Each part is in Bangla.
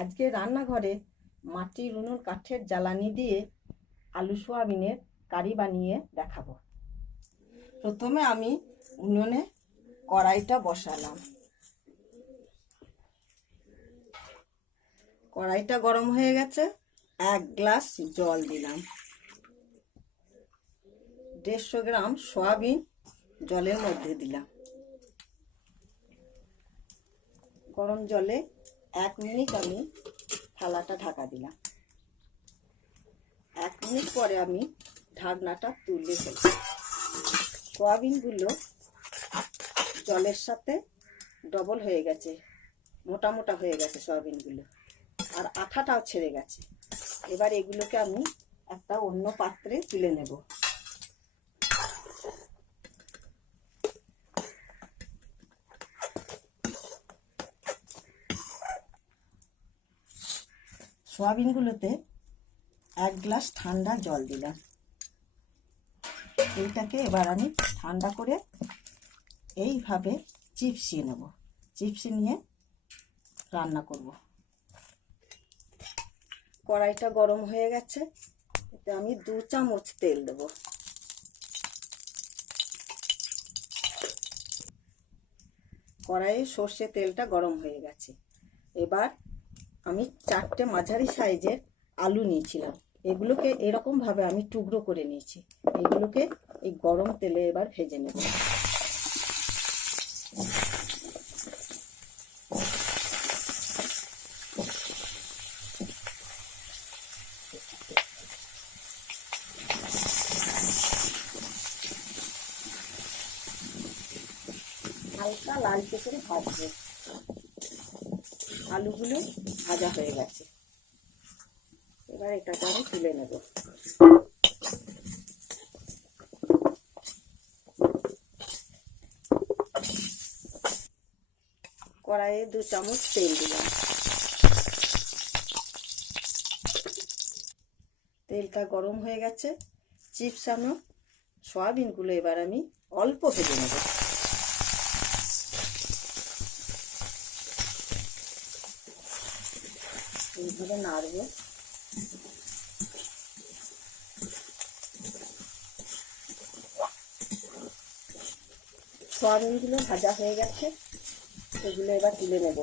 আজকে রান্নাঘরে মাটির উনুন কাঠের জ্বালানি দিয়ে আলু সোয়াবিনের কারি বানিয়ে দেখাবো। প্রথমে আমি উনুনে কড়াইটা বসালাম। কড়াইটা গরম হয়ে গেছে, 1 গ্লাস জল দিলাম। 150 গ্রাম সয়াবিন জলের মধ্যে দিলাম। গরম জলে 1 মিনিট আমি থালাটা ঢাকা দিলাম। 1 মিনিট পরে আমি ঢাকনাটা তুলে ফেললাম। সয়াবিনগুলো জলের সাথে ডবল হয়ে গেছে, মোটা মোটা হয়ে গেছে সয়াবিনগুলো, আর আঠাটাও ছেড়ে গেছে। এবার এগুলোকে আমি একটা অন্য পাত্রে তুলে নেব। সয়াবিনগুলোতে 1 গ্লাস ঠান্ডা জল দিলাম। এইটাকে এবার আমি ঠান্ডা করে এইভাবে চিপসিয়ে নেব। চিপসিয়ে নিয়ে রান্না করব। কড়াইটা গরম হয়ে গেছে, এতে আমি 2 চামচ তেল দেব। কড়াইয়ে সর্ষে তেলটা গরম হয়ে গেছে। এবার আমি 4টে মাঝারি সাইজের আলু নিয়েছিলাম, এগুলোকে এরকম ভাবে আমি টুকরো করে নিয়েছি। এগুলোকে এই গরম তেলে এবার ভেজে নেব। হালকা লালচে করে ভাজবো। আলুগুলো ভাজা হয়ে গেছে, এবার এটাকে আমি তুলে নেব। কড়াইয়ে 2 চামচ তেল দিলাম। তেলটা গরম হয়ে গেছে। চিপসানো সয়াবিনগুলো এবার আমি অল্প ভেজে নেব। এইভাবে নাড়ব। সয়াবিনগুলো ভাজা হয়ে গেছে, এগুলো এবার তুলে নেব।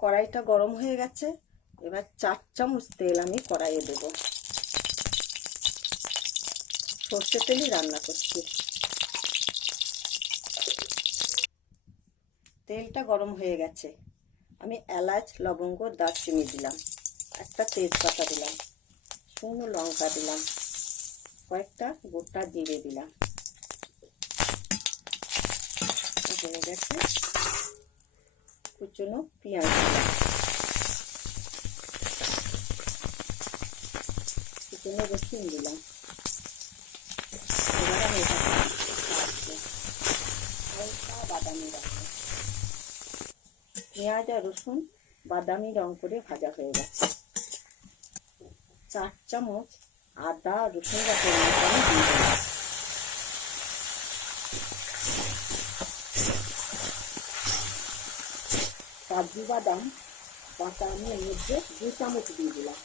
কড়াইটা গরম হয়ে গেছে, এবার 4 চামচ তেল আমি কড়াইয়ে দেব। সর্ষে তেলই রান্না করছি। তেলটা গরম হয়ে গেছে, আমি এলাচ, লবঙ্গ, দারচিনি দিলাম, একটা তেজপাতা দিলাম, শুকনো লঙ্কা দিলাম, কয়েকটা গোটা জিরে দিলাম। হয়ে গেছে, কুচনো পেঁয়াজ দিলাম, কুচনো রসুন দিলাম। এবার আমি এটাকে ভাজবো, হালকা বাদামি রাখবো। পেঁয়াজ আর রসুন বাদামি রং করে ভাজা হয়ে গেছে। 4 চামচ আদা রসুন বাটা আমি দিয়ে দিলাম। কাজু বাদাম বাটা আমি এর মধ্যে 2 চামচ দিয়ে দিলাম।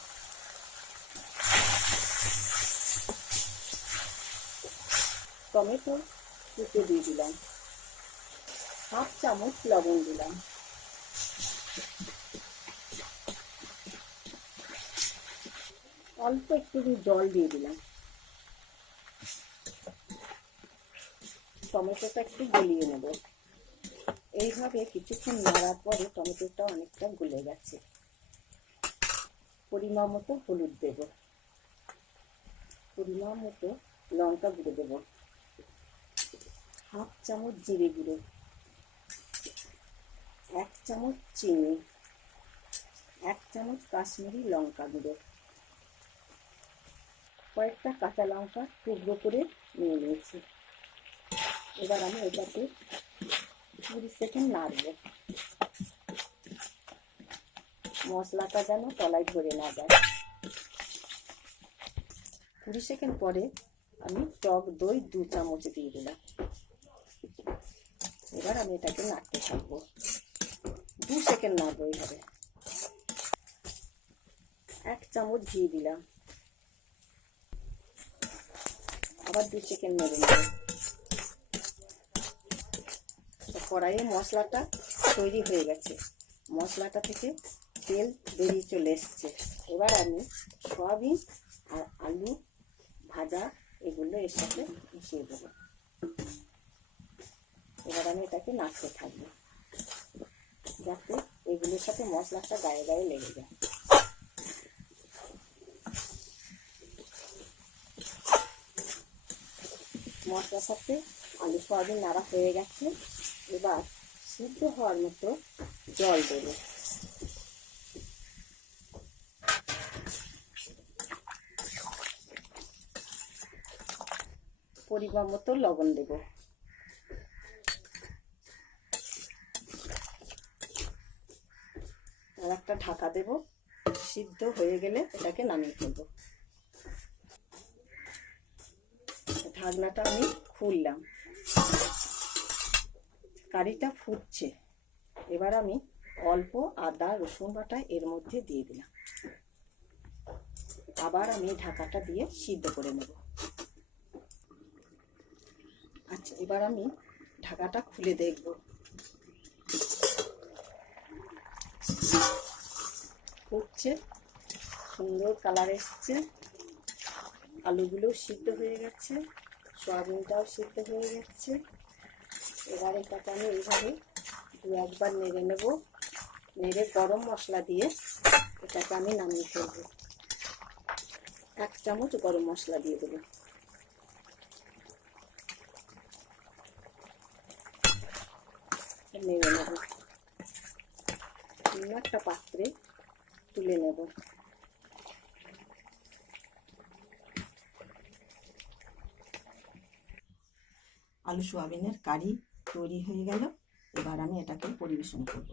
টমেটো কুচে দিয়ে দিলাম। 1/2 চামচ লবণ দিলাম। অল্প একটু জল দিয়ে দিলাম। টমেটোটা একটু গলিয়ে নেব। এইভাবে কিছুক্ষণ নাড়ার পরে টমেটোটা অনেকটা গলে গেছে। পরিমাণ মতো হলুদ দেব, পরিমাণ মতো লঙ্কা গুঁড়ো দেব, 1/2 চামচ জিরে গুঁড়ো, 1 চামচ চিনি, 1 চামচ কাশ্মীরি লঙ্কা গুঁড়ো, কয়েকটা কাঁচা লঙ্কা টুকরো করে নিয়ে নিয়েছি। এবার আমি এটাকে 20 সেকেন্ড নাড়ব। মশলাটা যেন তলায় ধরে না যায়। 20 সেকেন্ড পরে আমি টক দই 2 চামচ দিয়ে দিলাম। এবার আমি এটাকে নাড়তে থাকবো, 2 সেকেন্ড নাড়বো এইভাবে। 1 চামচ ঘি দিলাম, আবার 2 সেকেন্ড নেড়ে নেব। কড়াইয়ে মশলাটা তৈরি হয়ে গেছে, মশলাটা থেকে তেল বেরিয়ে চলে এসছে। এবার আমি সয়াবিন আর আলু ভাজা এগুলো এর সাথে মিশিয়ে দেবো। এবার আমি এটাকে নাড়তে থাকবো যাতে এগুলোর সাথে মশলাটা গায়ে গায়ে লেগে যায়। মশলার সাথে আলু সয়াবিন নাড়া হয়ে গেছে। এবার সিদ্ধ হওয়ার মতো জল দেব। পরিমাণ মতো লবণ দেব। আর একটা ঢাকা দেব, সিদ্ধ হয়ে গেলে এটাকে নামিয়ে ফেলব। ঢাকনাটা আমি খুললাম, কারিটা ফুটছে। এবার আমি অল্প আদা রসুন বাটা এর মধ্যে দিয়ে দিলাম। আবার আমি ঢাকাটা দিয়ে সিদ্ধ করে নেব। আচ্ছা, এবার আমি ঢাকাটা খুলে দেখব। ফুটছে, সুন্দর কালার এসছে, আলুগুলো সিদ্ধ হয়ে গেছে, সয়াবিনটাও সিদ্ধ হয়ে গেছে। এবার এটাকে আমি এইভাবে 2-1 বার নেড়ে নেব। নেড়ে গরম মশলা দিয়ে এটাকে আমি নামিয়ে ফেলব। 1 চামচ গরম মশলা দিয়ে দেবো। নেড়ে নেব, অন্য একটা পাত্রে তুলে নেব। আলু সোয়াবিনের কারি তৈরি হয়ে গেল। এবার আমি এটাকে পরিবেশন করব।